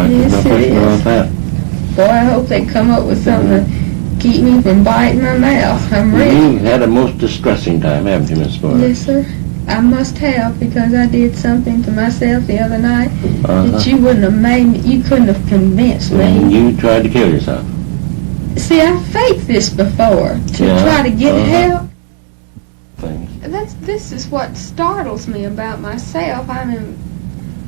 Right. Yes, No it question is. about that. Boy, I hope they come up with something to keep me from biting my mouth. I'm ready. You've had a most distressing time, haven't you, Miss Spore? Yes, sir. I must have, because I did something to myself the other night that you wouldn't have made me, you couldn't have convinced me. You tried to kill yourself. See, I faked this before to try to get help. This is what startles me about myself.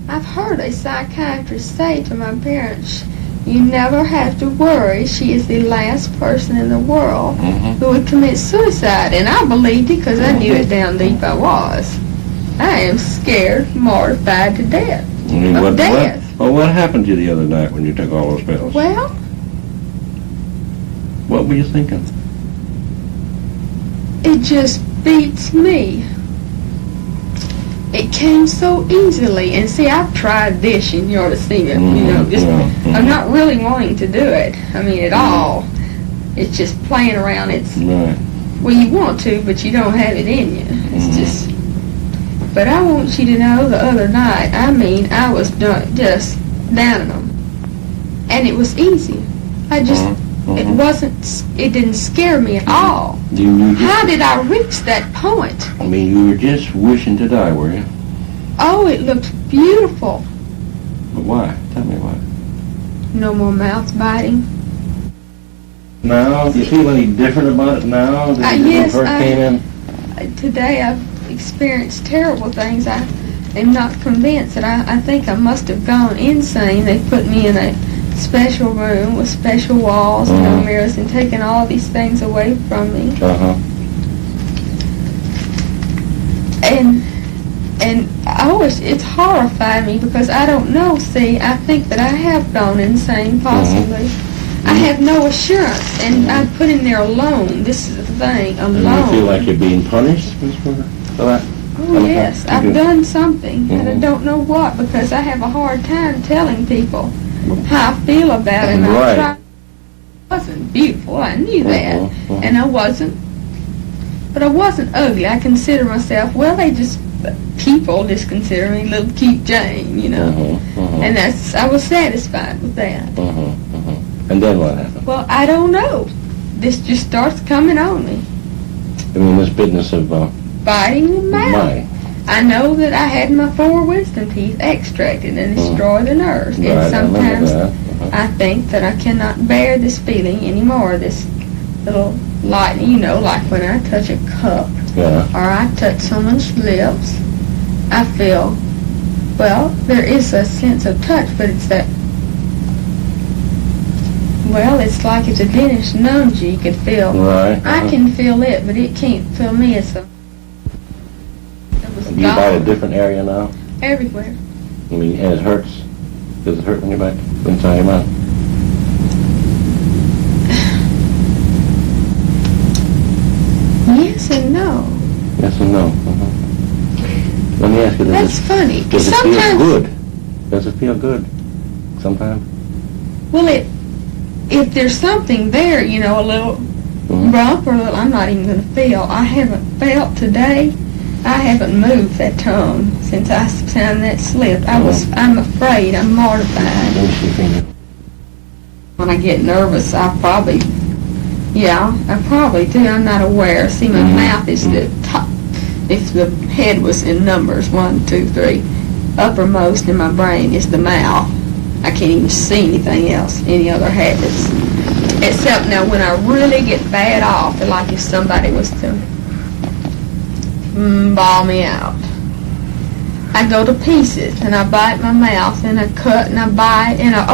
I've heard a psychiatrist say to my parents, "You never have to worry. She is the last person in the world who would commit suicide." And I believed it because I knew it down deep I was. I am scared, mortified to death of death. What happened to you the other night when you took all those pills? Well, What were you thinking? it just beats me. It came so easily. And see, I've tried this, and you ought to see it. I'm not really wanting to do it. I mean, at all. It's just playing around. It's, well, you want to, but you don't have it in you. It's just, but I want you to know the other night, I was just downing them. And it was easy. It didn't scare me at all. How did I reach that point? I mean, you were just wishing to die, were you? Oh, it looked beautiful. But why? Tell me why. No more mouth biting. Now, do you feel any different about it now that you first came in? Today I've experienced terrible things. I am not convinced that I think I must have gone insane. They put me in a special room with special walls and no mirrors and taken all these things away from me. And it's horrified me because I don't know. See, I think that I have gone insane, possibly. I have no assurance, and I put in there alone. This is the thing, alone. Do you feel like you're being punished for that? Oh, yes, I've done something, and I don't know what, because I have a hard time telling people how I feel about it. And I wasn't beautiful, I knew that, and I wasn't. But I wasn't ugly. I consider myself, people just consider me little cute Jane, and I was satisfied with that. And then what happened? Well, I don't know. This just starts coming on me. I mean, this business of biting the mouth. I know that I had my 4 wisdom teeth extracted and destroy the nerves. Right, And sometimes I think that I cannot bear this feeling anymore, this little light, like when I touch a cup or I touch someone's lips, I feel, there is a sense of touch, but it's that, it's like if the dentist numbs you could feel. Right. I can feel it, but it can't feel me. Do you bite a different area now? Everywhere. I mean, and it hurts? Does it hurt when you bite inside your mouth? Yes and no. Yes and no. Let me ask you this. That's funny. Does it feel good? Does it feel good sometimes? Well, if there's something there, a little bump or a little, I'm not even going to feel. I haven't felt today. I haven't moved that tongue since I signed that slip. I'm afraid. I'm mortified. When I get nervous, I probably do. I'm not aware. See, my mouth is the top. If the head was in numbers, 1, 2, 3, uppermost in my brain is the mouth. I can't even see anything else, any other habits. Except now when I really get bad off, like if somebody was to bawl me out. I go to pieces, and I bite my mouth, and I cut, and I bite, and I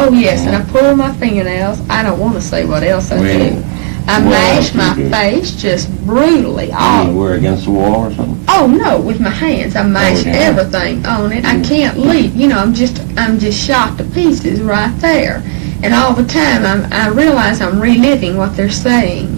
pull my fingernails. I don't want to say what else I do. I mash my face just brutally off. You were against the wall or something? Oh no, with my hands. I mash everything on it. I can't leave. I'm just shot to pieces right there. And all the time I realize I'm reliving what they're saying.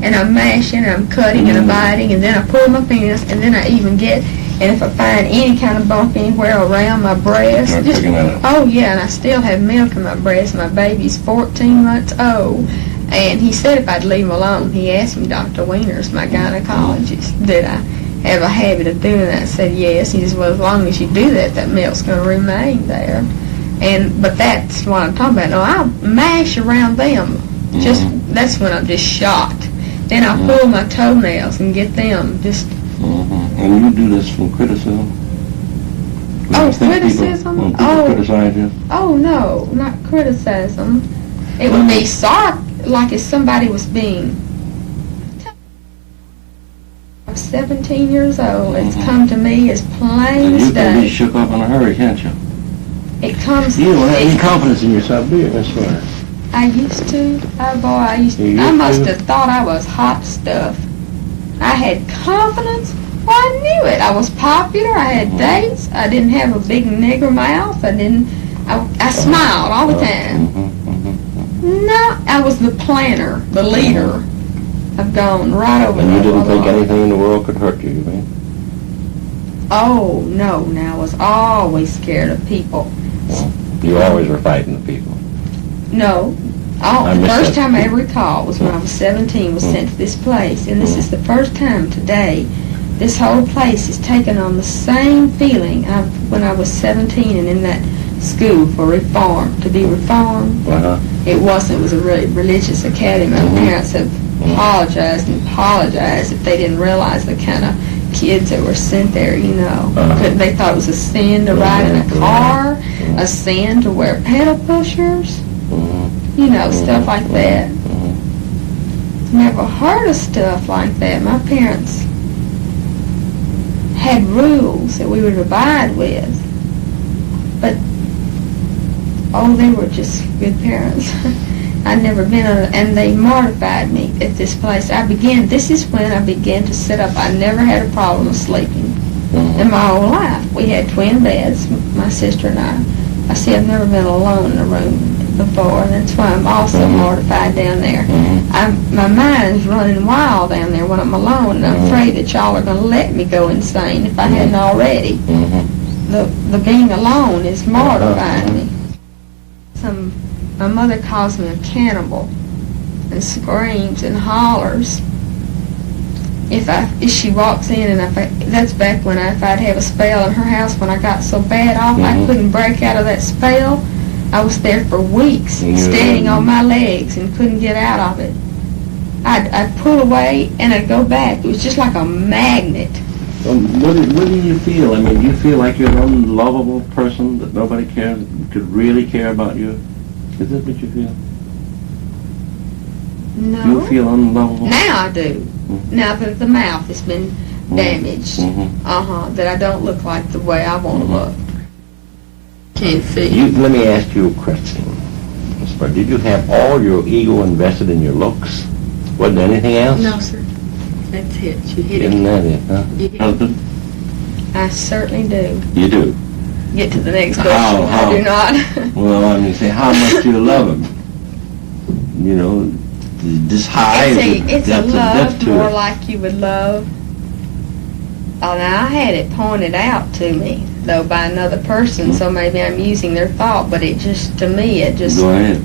And I'm mashing, and I'm cutting, and I'm biting, and then I pull my fingers, and then I even get, and if I find any kind of bump anywhere around my breast, and I still have milk in my breast. My baby's 14 months old. And he said if I'd leave him alone, he asked me, Dr. Wieners, my gynecologist, did I have a habit of doing that? I said yes. He says, well, as long as you do that, that milk's going to remain there. But that's what I'm talking about. No, I mash around them. That's when I'm just shocked. Then I pull my toenails and get them just. And you do this from criticism? Criticism? When people criticize you? Oh, no, not criticism. It would be like if somebody was being. I'm 17 years old. It's come to me as plain as You can be day. shook up in a hurry, can't you? It comes. You don't have any confidence in yourself, do you, Miss Sawyer? I used to. Oh boy, I used to. I must have thought I was hot stuff. I had confidence. Well, I knew it. I was popular. I had dates. I didn't have a big nigger mouth. I smiled all the time. No, I was the planner, the leader. I've gone right over And that. you didn't think anything in the world could hurt you, you mean? Oh, no. Now, I was always scared of people. You always were fighting the people. No. The first time I ever recall was when I was 17, was sent to this place. And this is the first time today this whole place is taken on the same feeling when I was 17 and in that school for reform, to be reformed. It wasn't. It was a really religious academy. My parents have apologized and apologized if they didn't realize the kind of kids that were sent there, you know. They thought it was a sin to ride in a car, a sin to wear pedal pushers, you know, stuff like that. Never heard of stuff like that. My parents had rules that we would abide with, but they were just good parents. I'd never been and they mortified me at this place. This is when I began to sit up. I never had a problem with sleeping in my whole life. We had twin beds, my sister and I. I see I've never been alone in a room before, and that's why I'm also mortified down there. My mind's running wild down there when I'm alone, and I'm afraid that y'all are going to let me go insane if I hadn't already. The being alone is mortifying me. My mother calls me a cannibal and screams and hollers if she walks in, and that's back when if I'd have a spell in her house when I got so bad off I couldn't break out of that spell. I was there for weeks, standing on my legs and couldn't get out of it. I'd pull away and I'd go back. It was just like a magnet. What do you feel? I mean, do you feel like you're an unlovable person, that nobody could really care about you? Is that what you feel? No. Do you feel unlovable? Now I do. Now that the mouth has been damaged. That I don't look like the way I want to look. Can't see. Let me ask you a question. Did you have all your ego invested in your looks? Wasn't there anything else? No, sir. That's it. You hit Isn't that it, huh? Husband? I certainly do. You do? Get to the next question. I do not. Well, I mean, say, how much do you love him? You know, this high it's a love more like you would love. Now, I had it pointed out to me, though, by another person, so maybe I'm using their thought, but it just, to me, it just... Go ahead.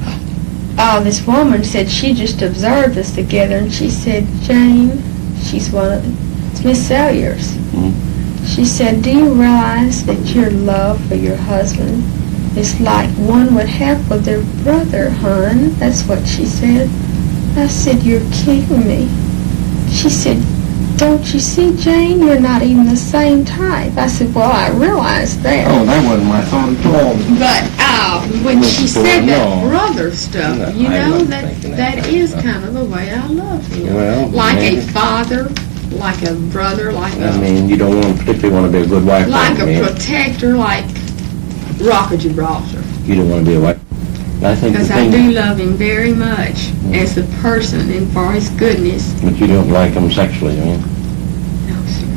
This woman said she just observed us together, and she said, Jane, it's Miss Salyers. She said, do you realize that your love for your husband is like one would have for their brother, hon? That's what she said. I said, you're kidding me. She said, don't you see, Jane, you're not even the same type. I said, well, I realize that. Oh, that wasn't my thought at all. But when she said that brother stuff, that is kind of the way I love him. Well, like a father, like a brother, I mean, you don't particularly want to be a good wife. Like a protector, like Rock of Gibraltar. You don't want to be a wife. Because I do love him very much as a person and for his goodness. But you don't like him sexually, I mean? No, sir.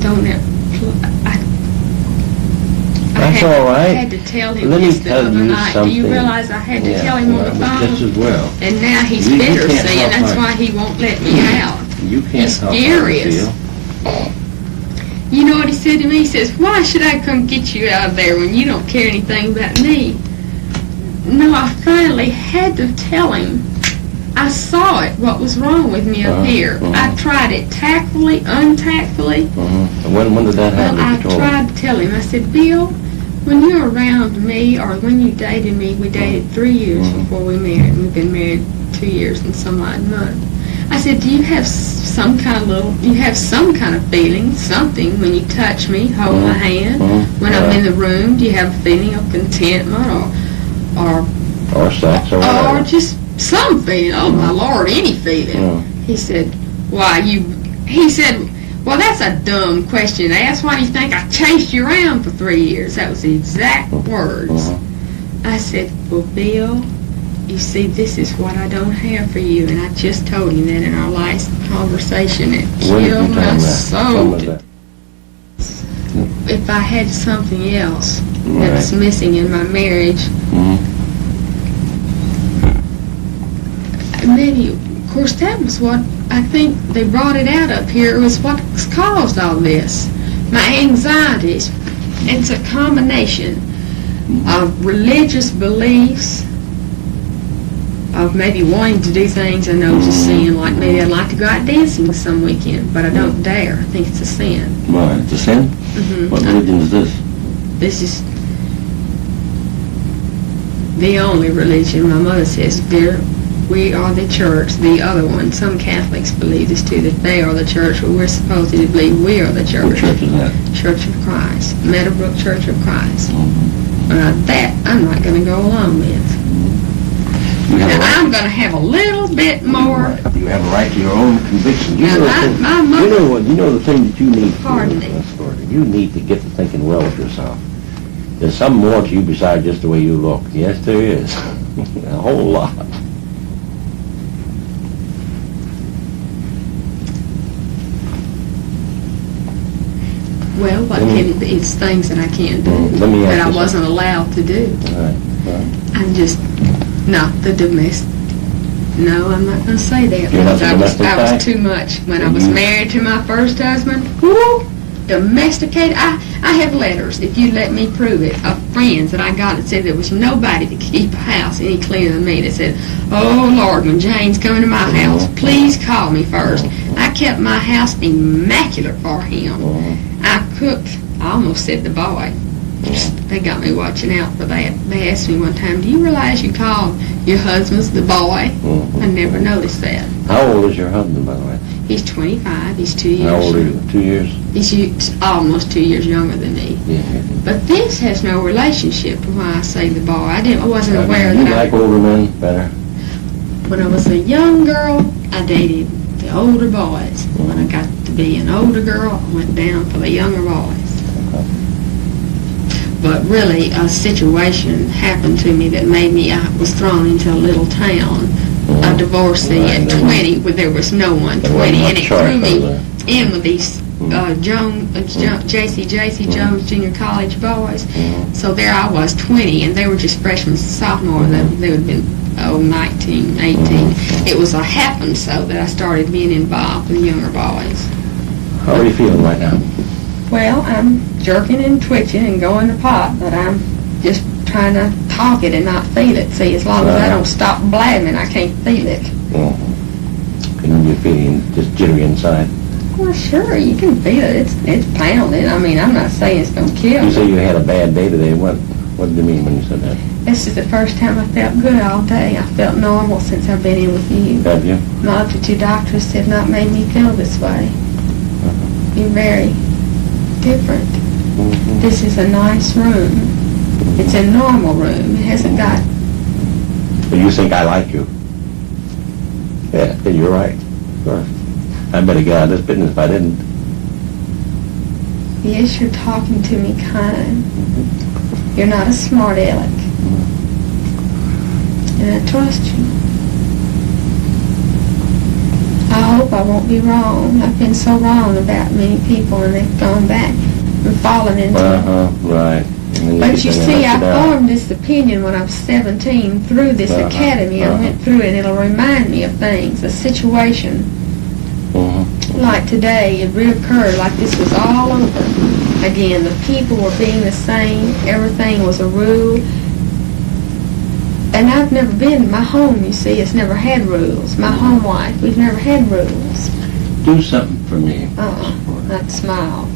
Don't ever... That's all right. I had to tell him this the other night. Something. Do you realize I had to tell him on the phone? Just as well. And now he's bitter, see, and that's why he won't let me out. You can't help He's furious. You know what he said to me? He says, why should I come get you out of there when you don't care anything about me? No, I finally had to tell him. I saw it, what was wrong with me up here. I tried it tactfully, untactfully. When did that happen? Well, I tried to tell him. I said, Bill, When you're around me, or when you dated me, we dated 3 years before we married. We've been married 2 years and some odd months. I said, do you have some kind of feeling, something when you touch me, hold my hand, when I'm in the room? Do you have a feeling of contentment or sex or whatever? Or just some feeling? Oh my Lord, any feeling. He said, well, that's a dumb question to ask. Why do you think I chased you around for 3 years? That was the exact words. I said, well, Bill, you see, this is what I don't have for you. And I just told him that in our last conversation. It killed my soul. If I had something else that was missing in my marriage, maybe, of course, that was what I think they brought it out up here. It was what's caused all this. My anxieties. It's a combination of religious beliefs, of maybe wanting to do things I know is a sin, like maybe I'd like to go out dancing some weekend, but I don't dare. I think it's a sin. Right, it's a sin? What religion is this? This is the only religion. My mother says, dear, we are the church. The other one, some Catholics believe this too, that they are the church, but we're supposed to believe we are the church. What church is that? Church of Christ, Meadowbrook Church of Christ. That I'm not going to go along with. Now, I'm going to have a little bit more. You have a right to your own conviction. You Now, you know the thing that you need. Pardon me. You need to get to thinking well of yourself. There's something more to you besides just the way you look. Yes, there is. A whole lot. Well, what can it be? It's things that I can't do, that I wasn't allowed to do. Right. I'm just not the domestic. No, I'm not going to say that. You're not the I domestic was too much. When I was married to my first husband, whoo, domesticated. I have letters, if you let me prove it, of friends that I got that said there was nobody that could keep a house any cleaner than me. That said, oh Lord, when Jane's coming to my house, please call me first. I kept my house immaculate for him. I cooked. I almost said the boy. They got me watching out for that. They asked me one time, do you realize you called your husband's the boy? I never noticed that. How old is your husband, by the way? He's 25. He's 2 years. How old are you? 2 years? He's almost 2 years younger than me. Yeah. But this has no relationship to why I say the boy. I wasn't aware that you like older men better? When I was a young girl, I dated the older boys. When I got to be an older girl, I went down for the younger boys. But really, a situation happened to me that made me, I was thrown into a little town, a divorcee at 20, where there was no one, 20, and it threw me in with these J.C. Jones Junior College boys. So there I was, 20, and they were just freshmen, sophomore. They would have been 19, 18. It was a happen so that I started being involved with younger boys. How are you feeling right now? Well, I'm jerking and twitching and going to pot, but I'm just trying to talk it and not feel it. See, as long as I don't stop blabbing, I can't feel it. Can you feel just jittery inside? Well, sure, you can feel it. It's pounding. I mean, I'm not saying it's going to kill me. You say you had a bad day today. What did you mean when you said that? This is the first time I felt good all day. I felt normal since I've been in with you. Have you? My other two doctors have not made me feel this way. You're very different. This is a nice room. It's a normal room. It hasn't got... But you think I like you? Yeah, you're right. Of course. I better get out of this business if I didn't. Yes, you're talking to me kind. You're not a smart aleck. And I trust you. I hope I won't be wrong. I've been so wrong about many people, and they've gone back and fallen into it. Right. But you see, I formed this opinion when I was 17 through this academy. I went through it, and it'll remind me of things, a situation. Like today, it reoccurred like this was all over. Again, the people were being the same. Everything was a rule. And I've never been, my home, you see, has never had rules. My home life, we've never had rules. Do something for me. Not smile.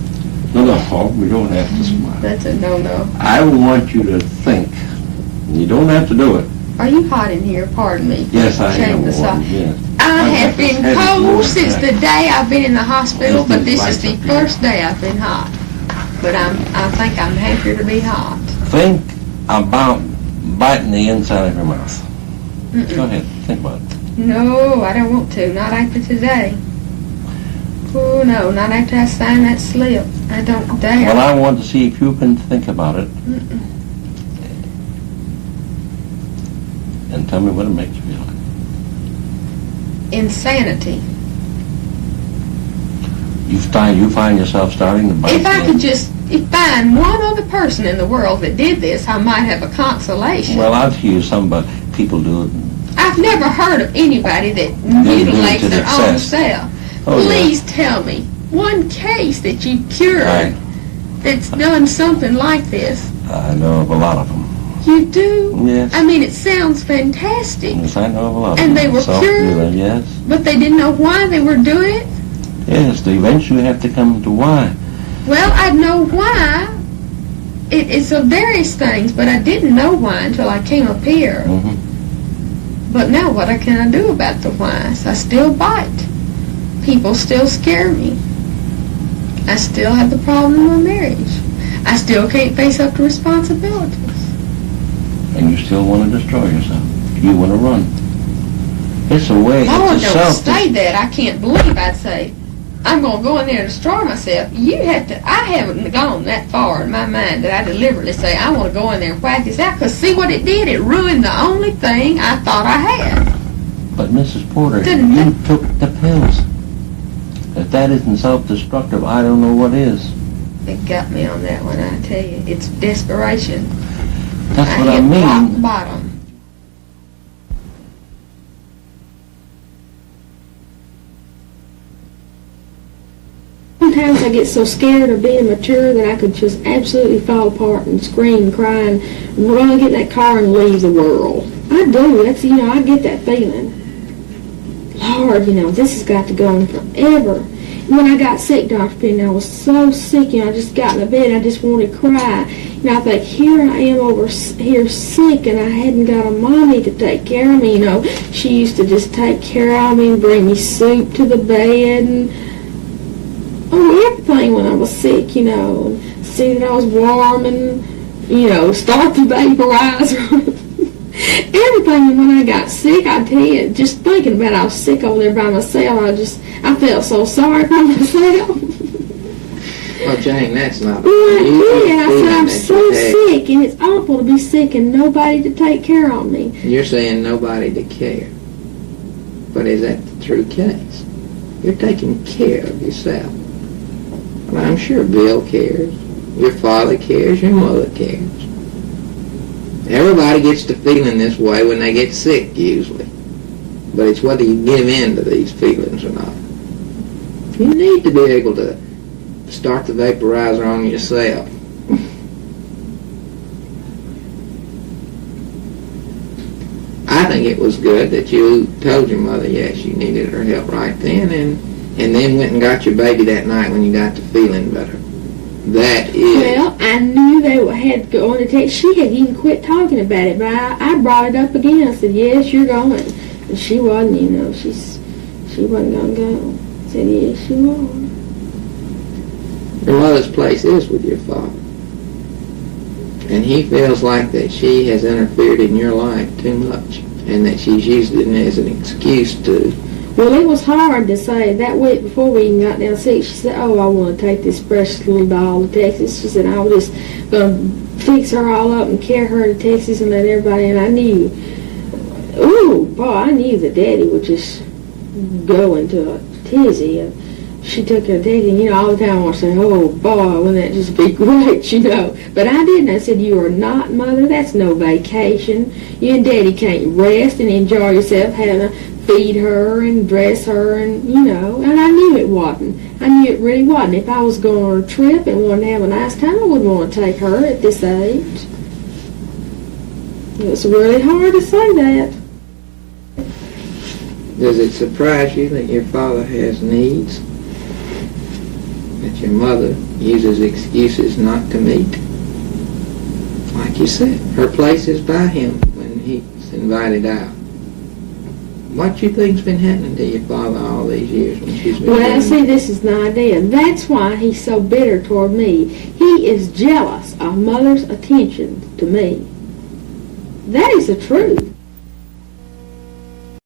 No, we don't have to smile. That's a no-no. I want you to think. You don't have to do it. Are you hot in here? Pardon me. Yes, I am. Yes. Yes. I have been cold since the day I've been in the hospital, but this is the first day I've been hot. But I think I'm happier to be hot. Think about biting the inside of your mouth. Mm-mm. Go ahead. Think about it. No, I don't want to. Not after today. Oh, no, not after I sign that slip. I don't dare. Well, I want to see if you can think about it. Mm-mm. And tell me what it makes you feel like. Insanity. You find yourself starting to bite. If I could just find one other person in the world that did this, I might have a consolation. Well, I've heard some people do it. I've never heard of anybody that do it mutilates to their the own excess. self. Oh, yeah. Please tell me one case that you cured Right. that's done something like this. I know of a lot of them. You do? Yes. I mean, it sounds fantastic. Yes, I know of a lot of them. And they were cured? Self-healing, yes. But they didn't know why they were doing it? Yes, they eventually have to come to why. Well, I know why. It's of various things, but I didn't know why until I came up here. Mm-hmm. But now what can I do about the whys? I still bite. People still scare me. I still have the problem in my marriage. I still can't face up to responsibilities. And you still want to destroy yourself. You want to run. It's a way. Lord, It's a don't self. say that. I can't believe I'd say, I'm going to go in there and destroy myself. You have to, I haven't gone that far in my mind that I deliberately say, I want to go in there and whack this out. Because see what it did? It ruined the only thing I thought I had. But Mrs. Porter, Didn't you it? took the pills. If that isn't self-destructive, I don't know what is. It got me on that one, I tell you. It's desperation. That's what I hit rock mean. bottom. Sometimes I get so scared of being mature that I could just absolutely fall apart and scream, cry, and run, get in that car and leave the world. I do. That's, I get that feeling. Lord, this has got to go on forever. When I got sick, Dr. Penny, I was so sick, I just got in the bed and I just wanted to cry. I think, here I am over here sick, and I hadn't got a mommy to take care of me, She used to just take care of me and bring me soup to the bed and everything when I was sick, and see that I was warm and, start the vaporizer. Everything. And when I got sick, I tell you, just thinking about it, I was sick over there by myself. I felt so sorry for myself. Well, Jane, that's not. I said, I'm so sick, and it's awful to be sick and nobody to take care of me. You're saying nobody to care. But is that the true case? You're taking care of yourself. Well, I'm sure Bill cares. Your father cares. Your mother cares. Everybody gets to feeling this way when they get sick, usually. But it's whether you give in to these feelings or not. You need to be able to start the vaporizer on yourself. I think it was good that you told your mother, yes, you needed her help right then, and then went and got your baby that night when you got to feeling better. That is... Well, I knew they had to go on to take. She had even quit talking about it, but I brought it up again. I said, yes, you're going. And she wasn't, she wasn't going to go. I said, yes, you are. Your mother's place is with your father. And he feels like that she has interfered in your life too much, and that she's used it as an excuse to... Well, it was hard to say. That week before we even got down sick, she said, oh, I want to take this precious little doll to Texas. She said, I was just going to fix her all up and carry her to Texas and let everybody, and I knew, I knew that Daddy would just go into a tizzy. And she took her to Texas, and, all the time I want to say, oh, boy, wouldn't that just be great, But I didn't. I said, you are not, Mother. That's no vacation. You and Daddy can't rest and enjoy yourself having to feed her and dress her and, and I knew it wasn't. I knew it really wasn't. If I was going on a trip and wanted to have a nice time, I wouldn't want to take her at this age. It was really hard to say that. Does it surprise you that your father has needs? that your mother uses excuses not to meet. Like you said, her place is by him when he's invited out. What you think's been happening to your father all these years when she's been Well, doing see, this is the idea. That's why he's so bitter toward me. He is jealous of Mother's attention to me. That is the truth.